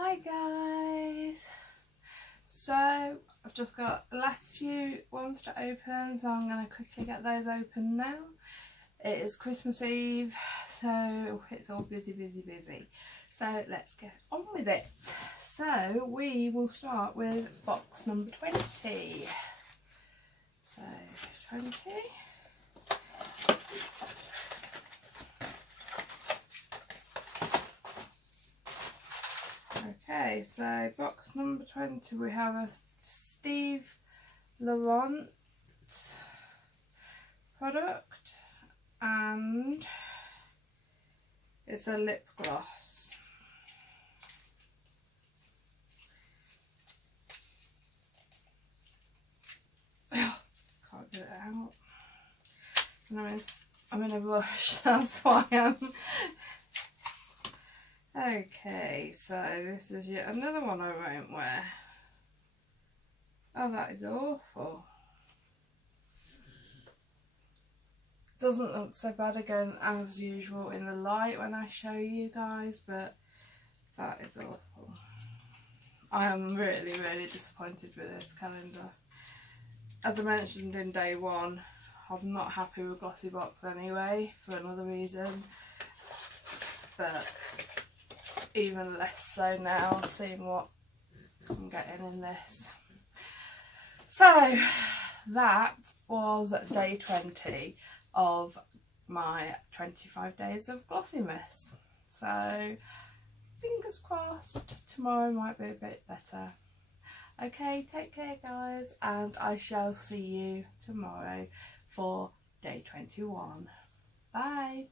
Hi guys, so I've just got the last few ones to open, so I'm going to quickly get those open now. It is Christmas Eve, so it's all busy. So let's get on with it. So we will start with box number 20. So 20. Okay, so box number 20, we have a Steve Laurent product, and it's a lip gloss. Can't get it out. And I'm in a rush, that's why I'm... Okay, so this is yet another one I won't wear. Oh, that is awful. Doesn't look so bad again as usual in the light when I show you guys, but that is awful. I am really disappointed with this calendar. As I mentioned in day one, I'm not happy with GlossyBox anyway, for another reason, but even less so now, seeing what I'm getting in this. So that was day 20 of my 25 days of GlossyMas. So fingers crossed tomorrow might be a bit better. Okay, take care guys, and I shall see you tomorrow for day 21. Bye.